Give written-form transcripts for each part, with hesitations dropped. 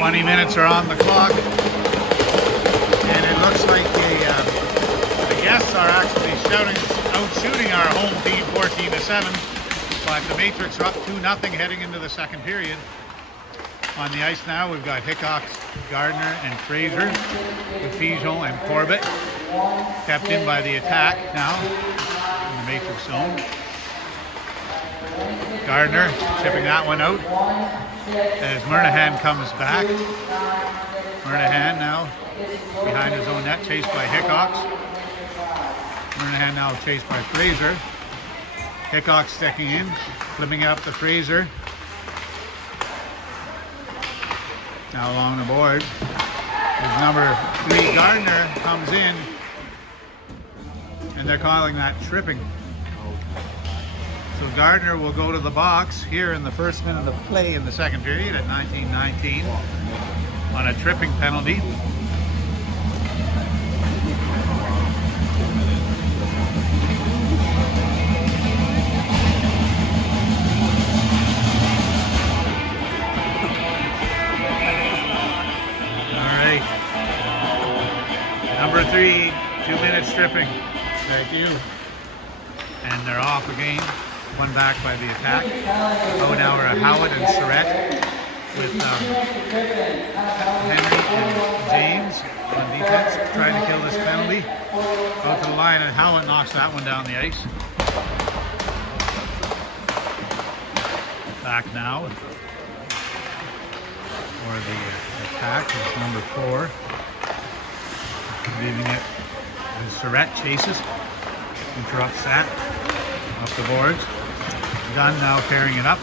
20 minutes are on the clock, and it looks like the guests are actually out-shooting our home team 14-7. But the Matrix are up 2-0 heading into the second period. On the ice now, we've got Hickox, Gardiner, and Fraser, with Pigeon and Corbett, kept in by the attack now in the Matrix zone. Gardiner chipping that one out as Murnahan comes back. Murnahan now behind his own net, chased by Hickox. Murnahan now chased by Fraser. Hickox sticking in, flipping up to Fraser. Now along the board, number 3 Gardiner comes in, and they're calling that tripping. So Gardiner will go to the box here in the first minute of play in the second period at 19-19 on a tripping penalty. Number 3, 2-minute stripping. Thank you. And they're off again. One back by the attack. Oh, now we're at Howatt and Surrett with Henry and James on defense, trying to kill this penalty. Out to the line, and Howatt knocks that one down the ice. Back now for the attack is number 4. Leaving it as Surrett chases, interrupts that, off the boards. Gunn now carrying it up.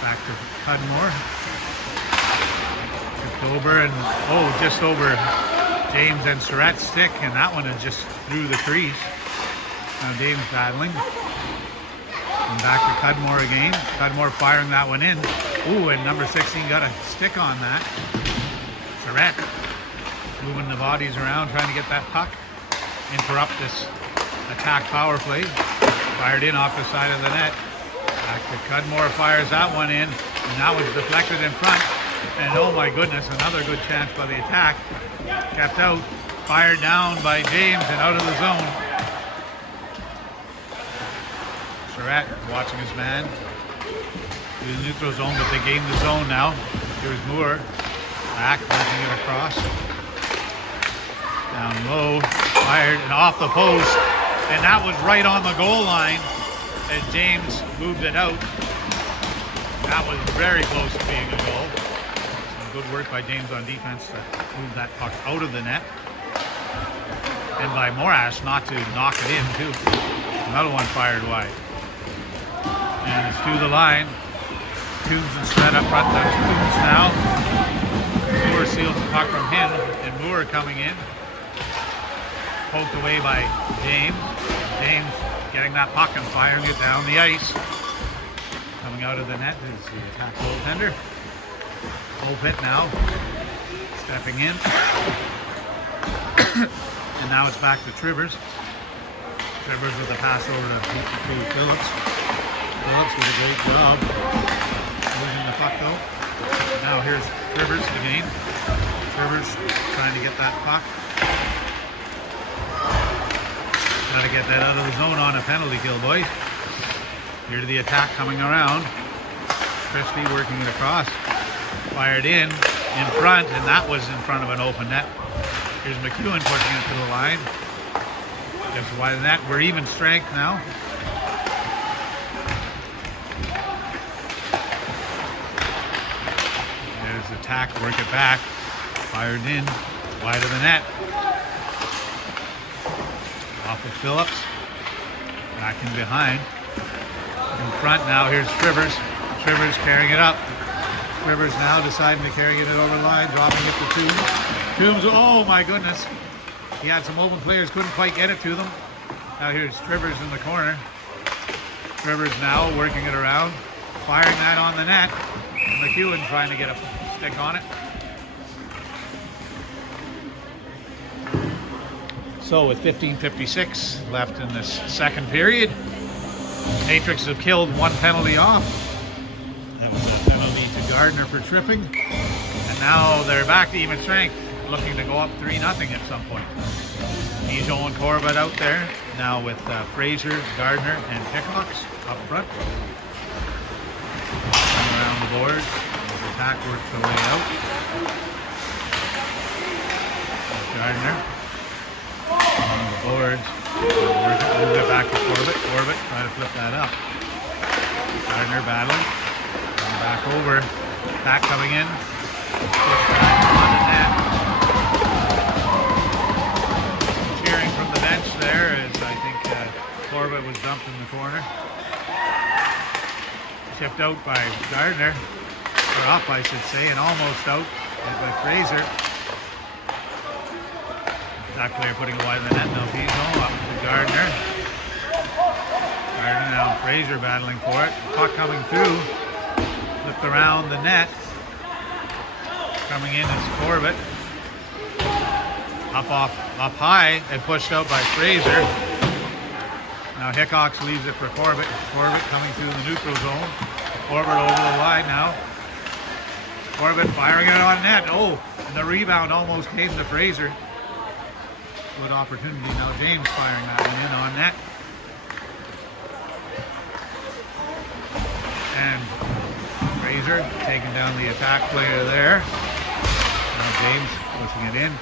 Back to Cudmore. Tipped over and, just over James and Surrett's stick, and that one is just through the crease. Now James battling. And back to Cudmore again. Cudmore firing that one in. Ooh, and number 16 got a stick on that. Surrett moving the bodies around, trying to get that puck, interrupt this attack power play. Fired in off the side of the net. Back to Cudmore, fires that one in, and that was deflected in front. And oh my goodness, another good chance by the attack. Kept out, fired down by James and out of the zone. Surrett watching his man. To the neutral zone, but they gained the zone now. Here's Moore. Back, moving it across. Down low, fired and off the post, and that was right on the goal line as James moved it out. That was very close to being a goal. Some good work by James on defense to move that puck out of the net, and by Morash not to knock it in too. Another one fired wide, and it's to the line. Toombs and Spread up front. That's Toombs now. Moore seals the puck from him, and Moore coming in. Poked away by James. James getting that puck and firing it down the ice. Coming out of the net is the attack goaltender. Opit now stepping in. And now it's back to Trivers. Trivers with the pass over to Phillips. Phillips with a great job. Losing the puck though. Now here's Trivers again. Trivers trying to get that puck. Got to get that out of the zone on a penalty kill, boys. Here to the attack coming around. Christie working it across. Fired in front, and that was in front of an open net. Here's McEwen pushing it to the line. Just wide of the net. We're even strength now. There's the attack, work it back. Fired in, wide of the net. Off of Phillips, back in behind. In front now, here's Trivers. Trivers carrying it up. Trivers now deciding to carry it over the line, dropping it to Toombs. Toombs, oh my goodness. He had some open players, couldn't quite get it to them. Now here's Trivers in the corner. Trivers now working it around, firing that on the net. And McEwen trying to get a stick on it. So with 15:56 left in this second period, Matrix have killed one penalty off. That was a penalty to Gardiner for tripping. And now they're back to even strength, looking to go up 3-0 at some point. Pigeon and Corbett out there, now with Fraser, Gardiner, and Hickox up front. Around the board, the attack works the way out. Gardiner on the boards, move it back to Corbett. Corbett trying to flip that up. Gardiner battling, back over, back coming in, push back on the net. Cheering from the bench there as I think Corbett was dumped in the corner. Chipped out by Gardiner, or up I should say, and almost out by Fraser. That player putting it wide of the net, no Pigeon, up to Gardiner. Gardiner now, Fraser battling for it. Puck coming through, flipped around the net. Coming in is Corbett. Up high and pushed out by Fraser. Now Hickox leaves it for Corbett. Corbett coming through the neutral zone. Corbett over the line now. Corbett firing it on net. Oh, and the rebound almost came to Fraser. Good opportunity now. James firing that one in on net. And Fraser taking down the attack player there. Now James pushing it in.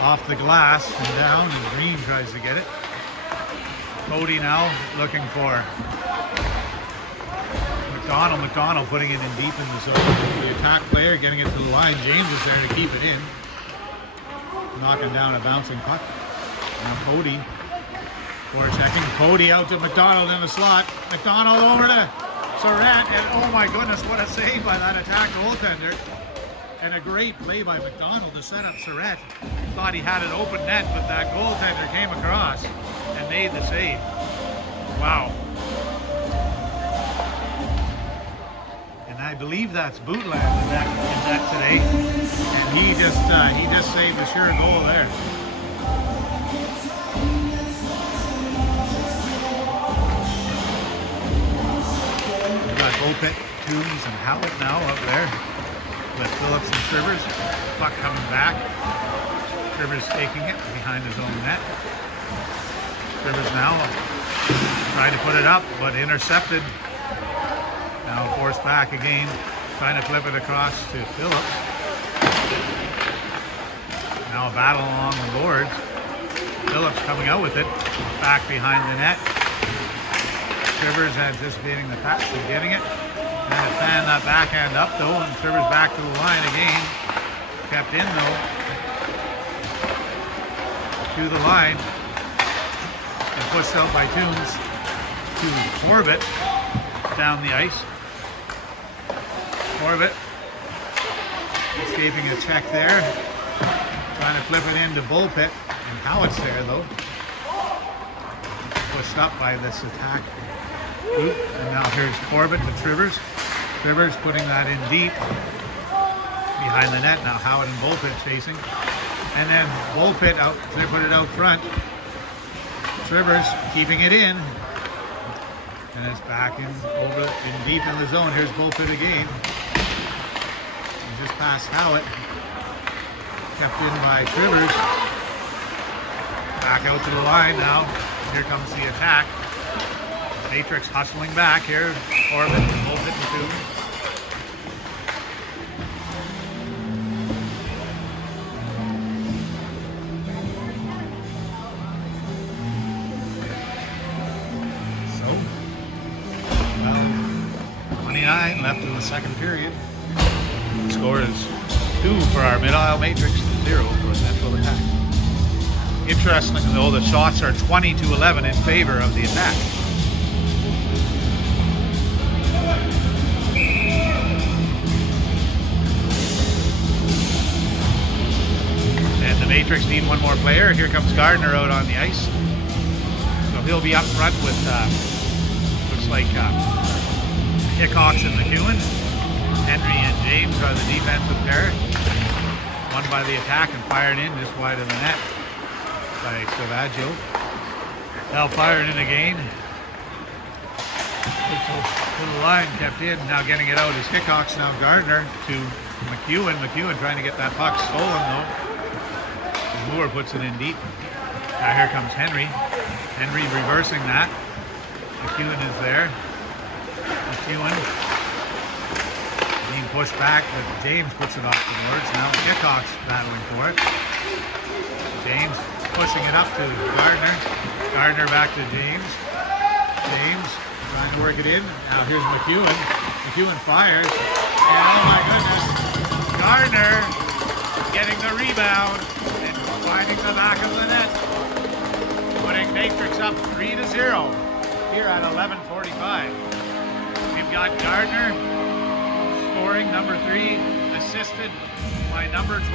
Off the glass and down, and Green tries to get it. Cody now looking for MacDonald. MacDonald putting it in deep in the zone. The attack player getting it to the line. James is there to keep it in. Knocking down a bouncing puck. Now Cody forechecking. Cody out to MacDonald in the slot. MacDonald over to Surratt, and oh my goodness, what a save by that attack goaltender. And a great play by MacDonald to set up Surratt. Thought he had an open net, but that goaltender came across and made the save. Wow. And I believe that's Bootland in that today. And he just saved a sure goal there. We've got Opit, Toombs, and Howatt now up there with Phillips and Trivers. Puck coming back. Trivers taking it behind his own net. Trivers now trying to put it up, but intercepted. Now forced back again, trying to flip it across to Phillips. Now a battle along the boards. Phillips coming out with it, back behind the net. Trivers anticipating the pass and getting it. And to fan that backhand up though, and Trivers back to the line again. Kept in though. To the line. And pushed out by Toombs to Corbett down the ice. Corbett escaping a check there. Trying to flip it into Bullpit. And Howatt's there though. Pushed up by this attack group. And now here's Corbett to Trivers. Trivers putting that in deep behind the net. Now Howatt and Bullpit chasing. And then Bullpit out, they put it out front. Trivers keeping it in. And it's back in over in deep in the zone. Here's Bullpit again. And just past Howatt. Kept in by Trivers. Back out to the line now. Here comes the attack. Matrix hustling back here. Corbett, Bullpit and Toombs. Left in the second period. The score is 2 for our mid-aisle matrix, 0 for Central Attack. Interesting though, the shots are 20-11 in favor of the attack. And the matrix need one more player. Here comes Gardiner out on the ice. So he'll be up front with, looks like Hickox and McEwen. Henry and James are the defensive pair. Won by the attack and fired in just wide of the net by Stavaggio. They'll fire it in again. To the line, kept in, now getting it out is Hickox, now Gardiner to McEwen. McEwen trying to get that puck stolen though. Moore puts it in deep. Now here comes Henry. Henry reversing that. McEwen is there. McEwen being pushed back, but James puts it off the boards. Now Hickox battling for it. James pushing it up to Gardiner. Gardiner back to James. James trying to work it in. Now here's McEwen. McEwen fires. And oh my goodness, Gardiner getting the rebound and finding the back of the net. Putting Matrix up 3-0 here at 11:45. We've got Gardiner scoring number 3, assisted by number 12.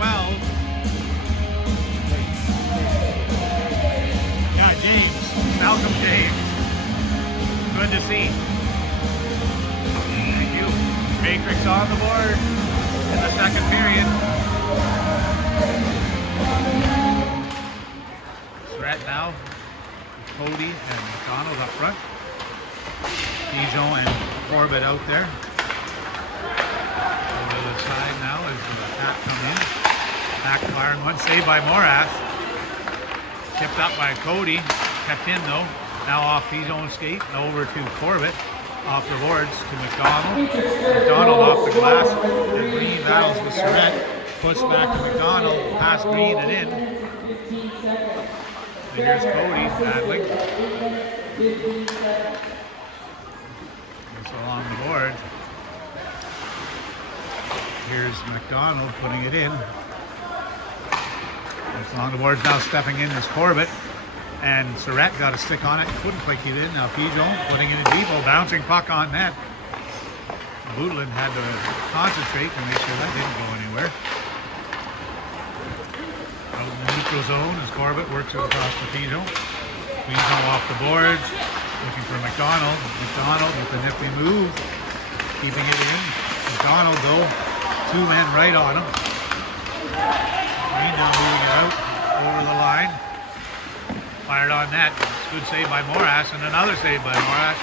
Yeah, James, Malcolm James. Good to see. Thank you. Matrix on the board in the second period. Threat now. Cody and MacDonald up front. Pigeon and Corbett out there. Over to the side now as the attack come in. Backfiring one, saved by Morath. Tipped up by Cody. Kept in though. Now off Pigeon's skate and over to Corbett. Off the boards to MacDonald. MacDonald off the glass. And Green battles with Surrett. Push back to MacDonald. Past Green and in. And here's Cody battling. It's along the board. Here's MacDonald putting it in. It's along the boards now, stepping in is Corbett. And Surrett got a stick on it, couldn't quite get in. Now Pigeon putting it in deep, bouncing puck on net. Bootland had to concentrate to make sure that didn't go anywhere. Out in the neutral zone as Corbett works it across to Pigeon. Pigeon off the boards, looking for MacDonald. MacDonald with the nifty move, keeping it in. MacDonald though, 2 men right on him. Green now moving it out over the line. Fired on net. Good save by Morath and another save by Morath.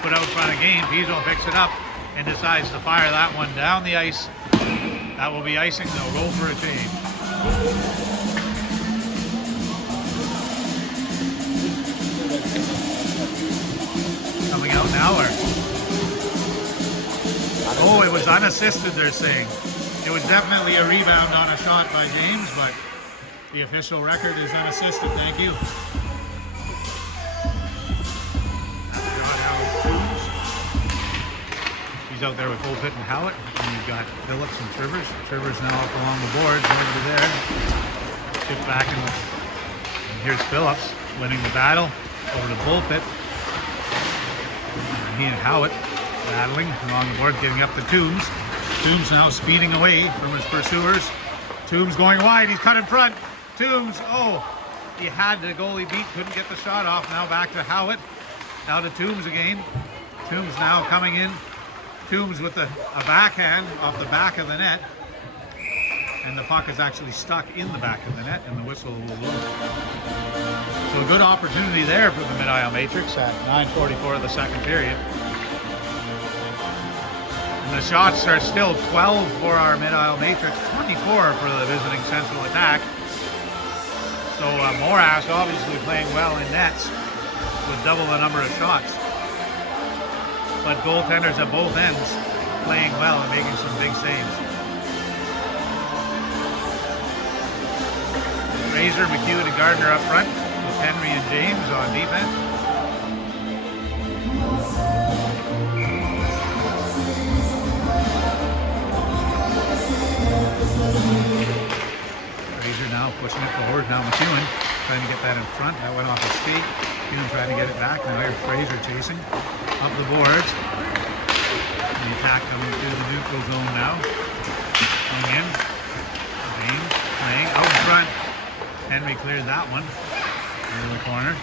Put out in front of game. Pigeon picks it up and decides to fire that one down the ice. That will be icing. They'll roll for a change. Coming out now, or oh, it was unassisted, they're saying. It was definitely a rebound on a shot by James, but the official record is unassisted. Thank you. He's out there with Howatt and Howatt. And you've got Phillips and Trivers. Trivers now up along the boards over there. Tip back and here's Phillips winning the battle over to Bullpit. And he and Howatt battling along the board, getting up to Toombs. Toombs now speeding away from his pursuers. Toombs going wide. He's cut in front. Toombs, oh, he had the goalie beat, couldn't get the shot off. Now back to Howatt. Now to Toombs again. Toombs now coming in. Toombs with a backhand off the back of the net. And the puck is actually stuck in the back of the net, and the whistle will blow. So a good opportunity there for the Mid-Isle Matrix at 9:44 of the second period. And the shots are still 12 for our Mid-Isle Matrix, 24 for the visiting Central Attack. So Morath obviously playing well in nets with double the number of shots. But goaltenders at both ends playing well and making some big saves. Fraser, McEwen, and Gardiner up front with Henry and James on defense. Fraser now pushing it forward. Now McEwen trying to get that in front. That went off his skate. McEwen trying to get it back. Now here's Fraser chasing up the boards. The attack coming through the neutral zone now. Going in. James playing out in front. Henry cleared that one in the corner.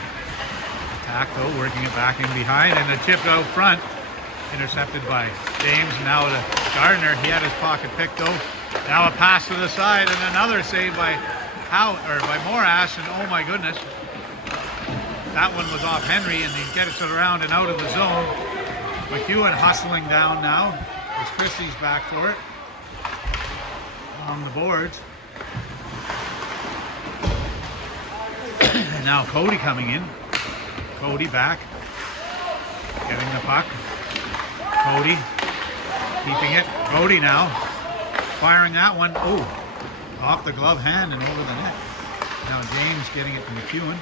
Attack though, working it back in behind, and the chip out front, intercepted by James. Now to Gardiner. He had his pocket picked though. Now a pass to the side and another save by by Morath, and oh my goodness, that one was off Henry, and he gets it around and out of the zone. McEwen hustling down now as Christie's back for it on the boards. And now Cody coming in. Cody back, getting the puck. Cody keeping it. Cody now firing that one. Oh, off the glove hand and over the net. Now James getting it to McEwen.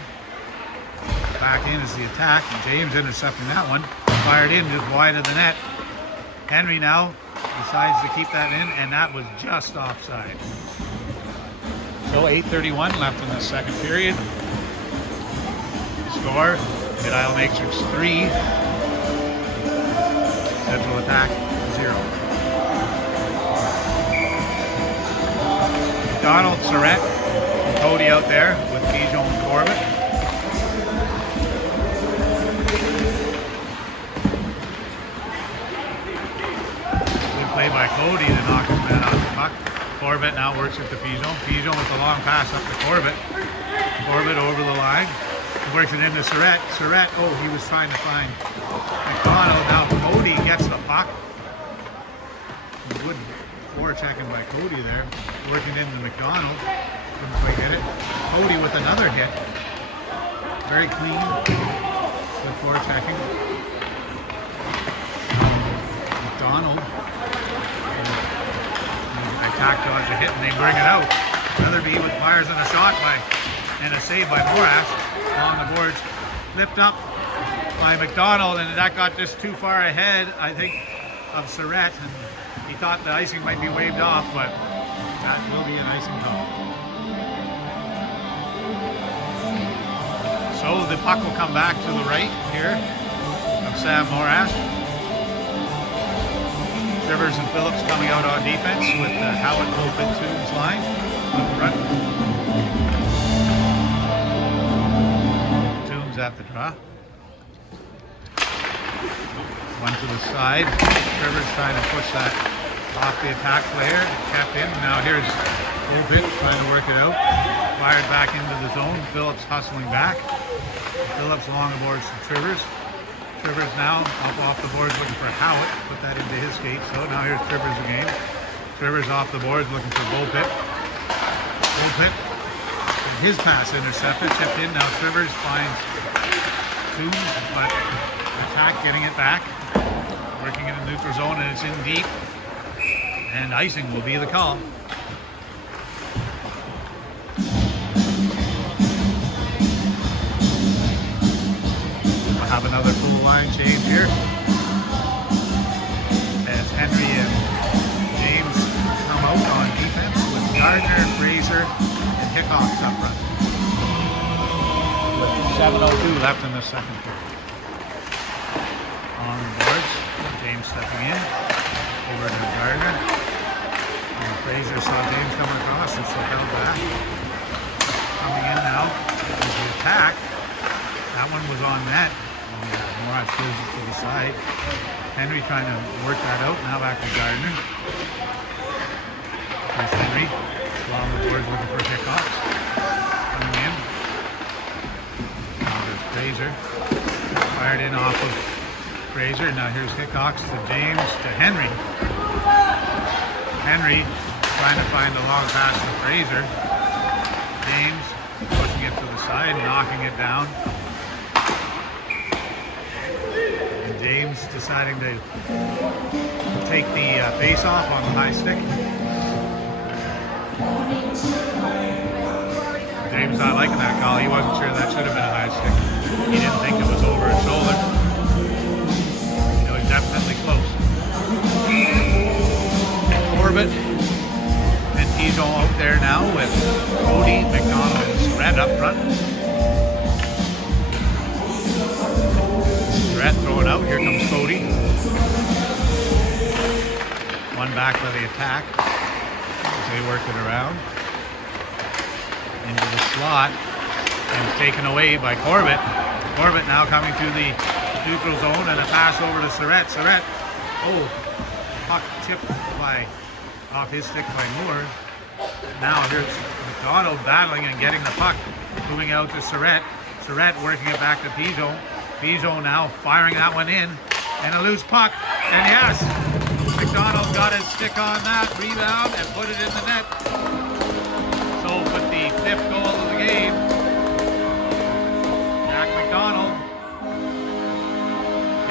Back in is the attack. And James intercepting that one. Fired in just wide of the net. Henry now decides to keep that in, and that was just offside. So 8:31 left in the second period. Score, Mid-Isle Matrix 3. Central Attack 0. MacDonald, Surrett, and Cody out there with Pigeon and Corbett. Good play by Cody to knock him off the puck. Corbett now works it to Pigeon. Pigeon with a long pass up to Corbett. Corbett over the line. Works it into Surrett. Surrett, oh, he was trying to find MacDonald. Now Cody gets the puck. Good forechecking by Cody there. Working into MacDonald. Couldn't quite get it. Cody with another hit. Very clean. Good forechecking. MacDonald. Attack dodge a hit and they bring it out. Weatherby with fires and a shot and a save by Morash along the boards. Flipped up by MacDonald, and that got just too far ahead, I think, of Surrett. And he thought the icing might be waved off, but that will be an icing call. So the puck will come back to the right here of Sam Morash. Rivers and Phillips coming out on defense with the Howatt, Hope, and Toombs line up front. Toombs at the draw. One to the side. Rivers trying to push that off the attack player. Kept in. Now here's Hope trying to work it out. Fired back into the zone. Phillips hustling back. Phillips along the boards to Trivers. Trivers now up off the boards looking for Howatt. Put that into his skate. So now here's Trivers again. Trivers off the boards looking for Bullpit. Bullpit. His pass intercepted. Tipped in. Now Trivers finds Toombs, but attack getting it back. Working in the neutral zone, and it's in deep. And icing will be the call. Have another full line change here as Henry and James come out on defense with Gardiner, Fraser, and Hickox up front. With 7:02 left in the second period. On the boards, James stepping in over to Gardiner. And Fraser saw James coming across and so held back. Coming in now is the attack. That one was on net. Morash gives it to the side. Henry trying to work that out. Now back to Gardiner. There's Henry. Along the boards looking for Hickox. Coming in. Now there's Fraser. Fired in off of Fraser. Now here's Hickox to James to Henry. Henry trying to find a long pass to Fraser. James pushing it to the side, knocking it down. James deciding to take the face off on the high stick. James not liking that call. He wasn't sure that should have been a high stick. He didn't think it was over his shoulder. It was definitely close. Corbett and Pigeon out there now with Cody, MacDonald, and Surrett up front. Surrett throwing out. Here comes Cody. One back by the attack as they work it around. Into the slot. And it's taken away by Corbett. Corbett now coming through the neutral zone and a pass over to Surrett. Surrett. Oh, puck tipped off his stick by Moore. Now here's MacDonald battling and getting the puck. Moving out to Surrett. Surrett working it back to Pigeon. Pigeon now firing that one in. And a loose puck. And yes, MacDonald got his stick on that rebound and put it in the net. So with the 5th goal of the game, MacDonald.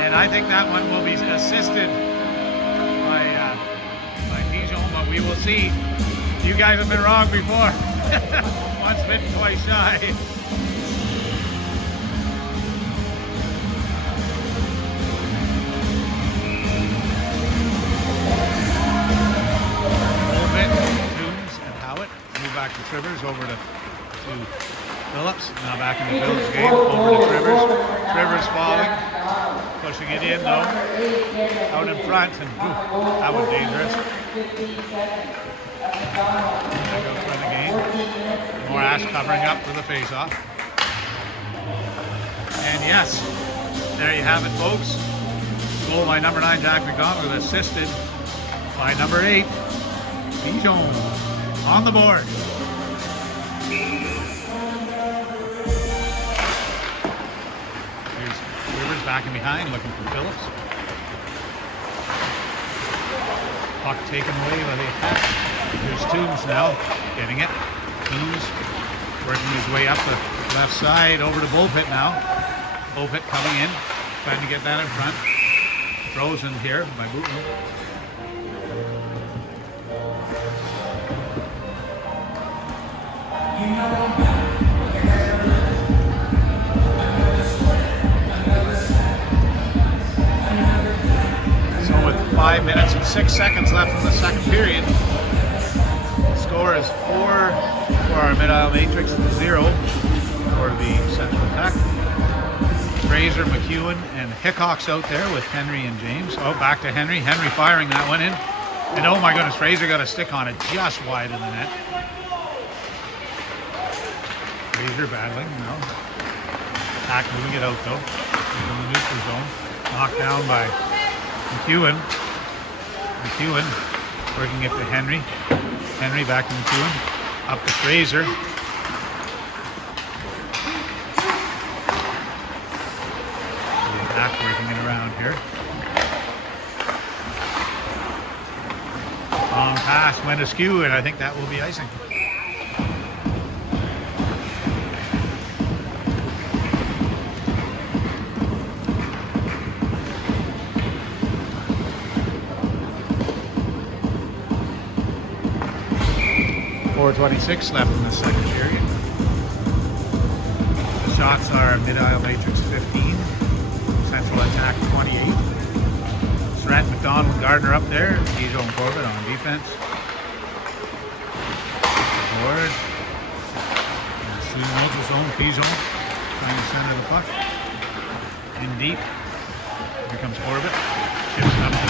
And I think that one will be assisted by Pigeon, but we will see. You guys have been wrong before. Once bitten, twice shy. Toombs and Howatt move back to Trivers, over to Phillips. Now back in the Phillips game, over to Trivers. Trivers falling, pushing it in though, out in front, and that was dangerous. Back out for the game. Morash covering up for the face-off. And yes, there you have it, folks. Goal by number 9, Jack MacDonald, assisted by number 8, Pigeon, on the board. Here's Rivers backing behind, looking for Phillips. Puck taken away by the attack. Here's Toombs now, getting it. Toombs working his way up the left side, over to Bullpit now. Bullpit coming in, trying to get that in front. Frozen here by Booten. So with 5 minutes and 6 seconds left in the second period, the score is 4 for our Mid-Isle Matrix, 0 for the Central Attack. Fraser, McEwen, and Hickok's out there with Henry and James. Oh, back to Henry. Henry firing that one in. And oh my goodness, Fraser got a stick on it just wide of the net. Fraser battling now. Attack moving it out though. He's in the neutral zone. Knocked down by McEwen. McEwen working it to Henry. Henry back to McEwen. Up to Fraser. Back working it around here. Long pass went askew, and I think that will be icing. .426 left in the second period. The shots are Mid-Isle Matrix 15, Central Attack 28. Surratt, MacDonald, Gardiner up there. Pigeon and Corbett on defense. Board. Soon neutral zone. Pigeon trying to center the puck. In deep. Here comes Corbett. Chips up to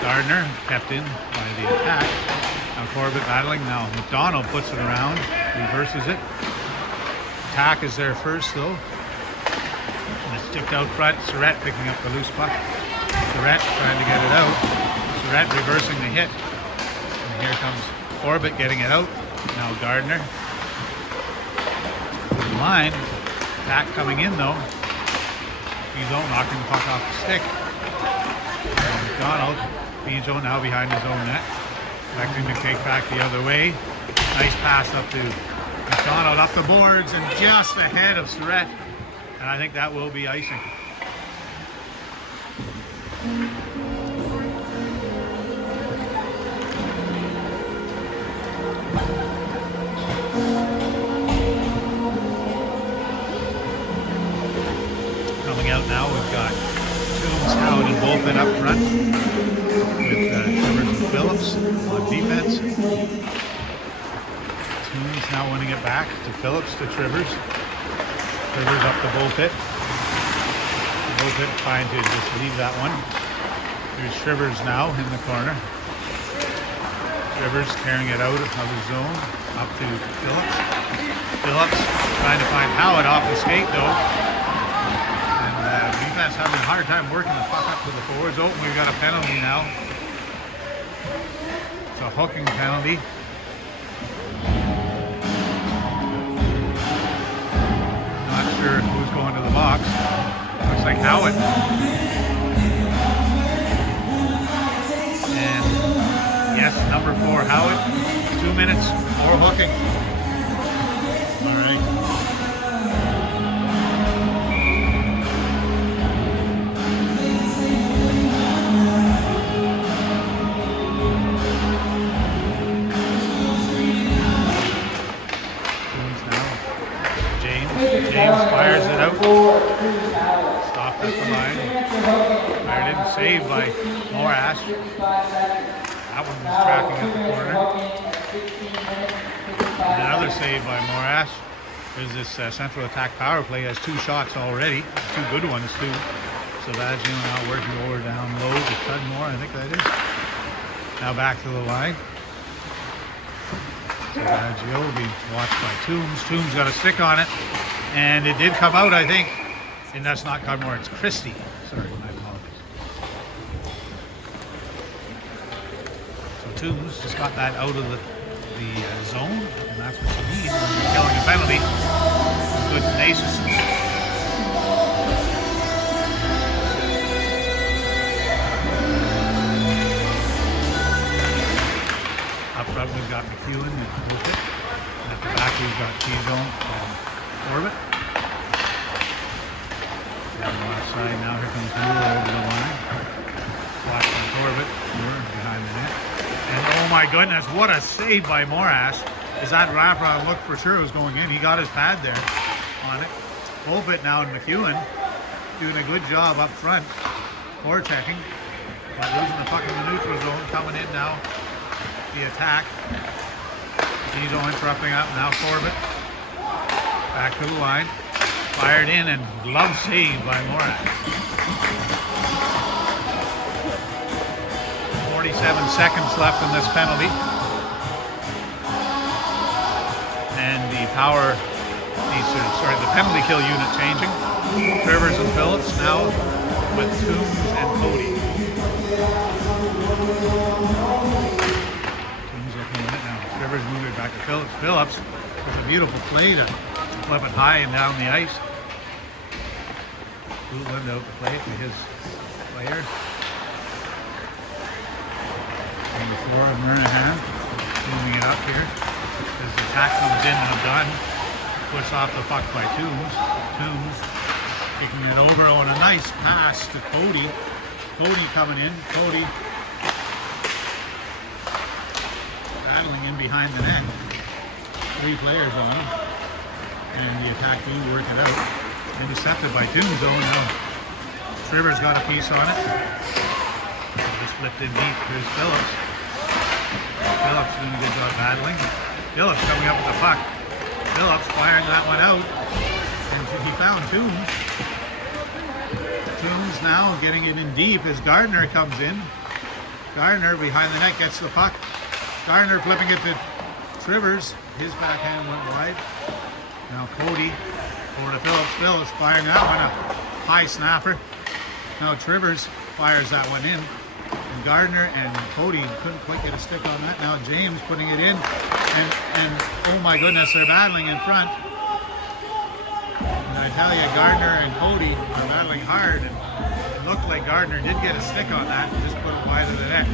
Gardiner. Kept in by the attack. Now Corbett battling. Now MacDonald puts it around. Reverses it. Attack is there first though. And it's tipped out front. Surratt picking up the loose puck. Surratt trying to get it out. Surratt reversing the hit. And here comes Corbett getting it out. Now Gardiner. Good line. Attack coming in though. Pigeon knocking the puck off the stick. And MacDonald. Pigeon now behind his own net. Expecting to take back the other way. Nice pass up to MacDonald up the boards and just ahead of Surratt. And I think that will be icing. Coming out now, we've got Toombs, Howatt, and Bullpit up front with Trivers and Phillips on defense. Toombs now winning it back to Phillips to Trivers. Trivers up the Bullpit. Bullpit trying to just leave that one. Here's Trivers now in the corner. Trivers tearing it out of the zone. Up to Phillips. Phillips trying to find Howatt off the skate though. And defense having a hard time working the puck up to the forwards. Oh, we've got a penalty now. It's a hooking penalty. Not sure who's going to the box. Looks like Howatt. Number 4, Howatt, 2 minutes, 4 hooking. All right. James fires it out. Stopped at the line. Fired in, saved by Morash. That one was tracking at the corner. And another save by Morash. There's this central attack power play. Has 2 shots already. 2 good ones too. Savagio now working over down low to Cudmore, I think that is. Now back to the line. Savagio will be watched by Toombs. Toombs got a stick on it. And it did come out, I think. And that's not Cudmore, it's Christie. Sorry, my apologies. So Toombs just got that out of the zone. And that's what you need when you're killing a penalty. Good tenacious. Up front we've got McEwen and Howatt. And at the back we've got Pigeon and Corbett. On the left side now, here comes Moore over the line. Watching Corbett, Moore behind the net. And oh my goodness, what a save by Morash. Is that wraparound look for sure was going in. He got his pad there on it. Howatt now and McEwen doing a good job up front. Forechecking. But losing the puck in the neutral zone, coming in now. The attack. Pigeon interrupting up, now Corbett. Back to the line. Fired in and glove save by Morash. 47 seconds left in this penalty. And the the penalty kill unit changing. Trivers and Phillips now with Toombs and Cody. Toombs looking at it now. Trivers moving back to Phillips. Phillips with a beautiful play to flip it high and down the ice. Bootland out to play it to his player. Number 4, Murnahan, moving it up here. As the attack comes in and done. Push off the puck by Toombs. Toombs kicking it over on a nice pass to Cody. Cody coming in. Cody battling in behind the net. 3 players on him. And the attack do work it out. Intercepted by Toombs though. Now Trivers got a piece on it. Just flipped in deep. Here's Phillips. Phillips doing a good job battling. Phillips coming up with the puck. Phillips firing that one out. And he found Toombs. Toombs now getting it in deep as Gardiner comes in. Gardiner behind the net gets the puck. Gardiner flipping it to Trivers. His backhand went wide. Now Cody over to Phillips. Phillips firing that one up. High snapper. Now Trivers fires that one in. And Gardiner and Cody couldn't quite get a stick on that. Now James putting it in. And oh my goodness, they're battling in front. And I tell you, Gardiner and Cody are battling hard. And it looked like Gardiner did get a stick on that and just put it wide of the net.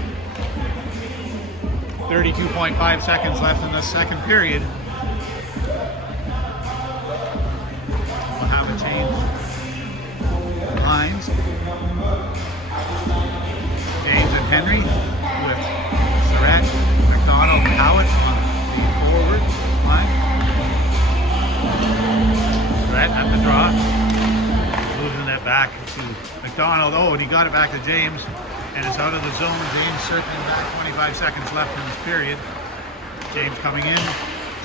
32.5 seconds left in the second period. We'll have a change. Lines. James and Henry with Surratt, MacDonald, and Howatt on the forward line. Surratt at the draw. Moving it back to MacDonald. Oh, and he got it back to James. And it's out of the zone. James circling back. 25 seconds left in this period. James coming in.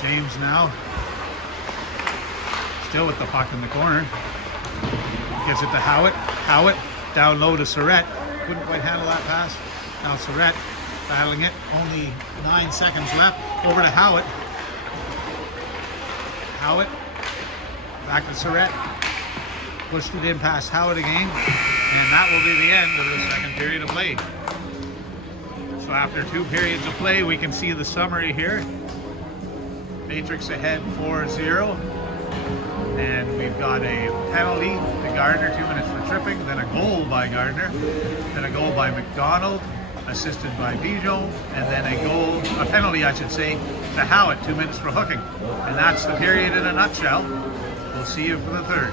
James now still with the puck in the corner. Gets it to Howatt. Howatt down low to Surratt. Couldn't quite handle that pass. Now Surratt battling it. Only 9 seconds left. Over to Howatt. Howatt back to Surratt. Pushed it in past Howatt again. And that will be the end of the second period of play. So after 2 periods of play, we can see the summary here. Matrix ahead 4-0. And we've got a penalty to Gardiner, 2 minutes for tripping, then a goal by Gardiner, then a goal by MacDonald, assisted by Pigeon, and then a penalty I should say, to Howatt, 2 minutes for hooking. And that's the period in a nutshell. We'll see you for the third.